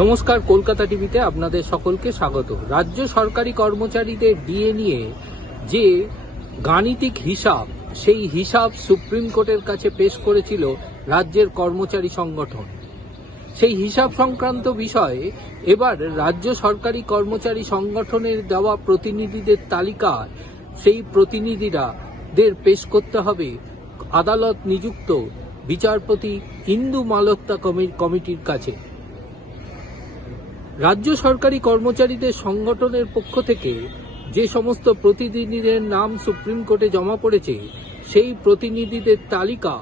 নমস্কার, কলকাতা টিভিতে আপনাদের সকলকে স্বাগত। রাজ্য সরকারি কর্মচারীদের ডিএ নিয়ে যে গাণিতিক হিসাব, সেই হিসাব সুপ্রিম কোর্টের কাছে পেশ করেছিল রাজ্যের কর্মচারী সংগঠন। সেই হিসাব সংক্রান্ত বিষয়ে এবার রাজ্য সরকারি কর্মচারী সংগঠনের দেওয়া প্রতিনিধিদের তালিকা, সেই প্রতিনিধিদের পেশ করতে হবে আদালত নিযুক্ত বিচারপতি ইন্দু মালহোত্রা কমিটির কাছে। রাজ্য সরকারি কর্মচারীদের সংগঠনের পক্ষ থেকে যে সমস্ত প্রতিনিধিদের নাম সুপ্রিম কোর্টে জমা পড়েছে, সেই প্রতিনিধিদের তালিকা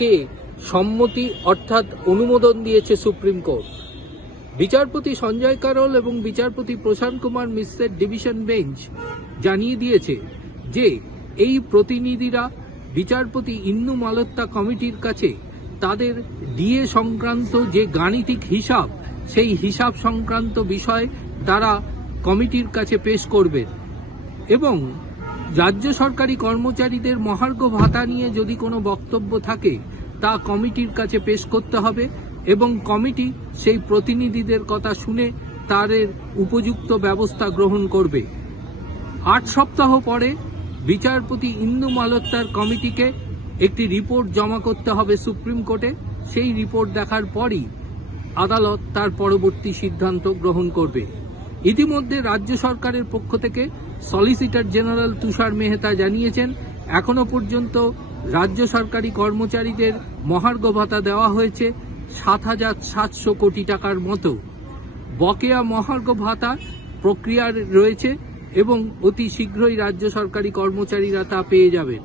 কে সম্মতি অর্থাৎ অনুমোদন দিয়েছে সুপ্রিম কোর্ট। বিচারপতি সঞ্জয় কারোল এবং বিচারপতি প্রশান্ত কুমার মিশ্রের ডিভিশন বেঞ্চ জানিয়ে দিয়েছে যে এই প্রতিনিধিরা বিচারপতি ইন্দু মালহোত্রা কমিটির কাছে তাদের ডিএ সংক্রান্ত যে গাণিতিক হিসাব, সেই হিসাব সংক্রান্ত বিষয় তারা কমিটির কাছে পেশ করবেন এবং রাজ্য সরকারি কর্মচারীদের মহার্ঘ ভাতা নিয়ে যদি কোনো বক্তব্য থাকে তা কমিটির কাছে পেশ করতে হবে এবং কমিটি সেই প্রতিনিধিদের কথা শুনে তাদের উপযুক্ত ব্যবস্থা গ্রহণ করবে। 8 সপ্তাহ পরে বিচারপতি ইন্দু মালহোত্রার কমিটিকে একটি রিপোর্ট জমা করতে হবে সুপ্রিম কোর্টে। সেই রিপোর্ট দেখার পরই আদালত তার পরবর্তী সিদ্ধান্ত গ্রহণ করবে। ইতিমধ্যে রাজ্য সরকারের পক্ষ থেকে সলিসিটর জেনারেল তুষার মেহতা জানিয়েছেন, এখনো পর্যন্ত রাজ্য সরকারি কর্মচারীদের মহার্ঘ ভাতা দেওয়া হয়েছে 7,700 কোটি টাকার মতো। বকেয়া মহার্ঘ ভাতা প্রক্রিয়া রয়েছে এবং অতি শীঘ্রই রাজ্য সরকারি কর্মচারীরা তা পেয়ে যাবেন।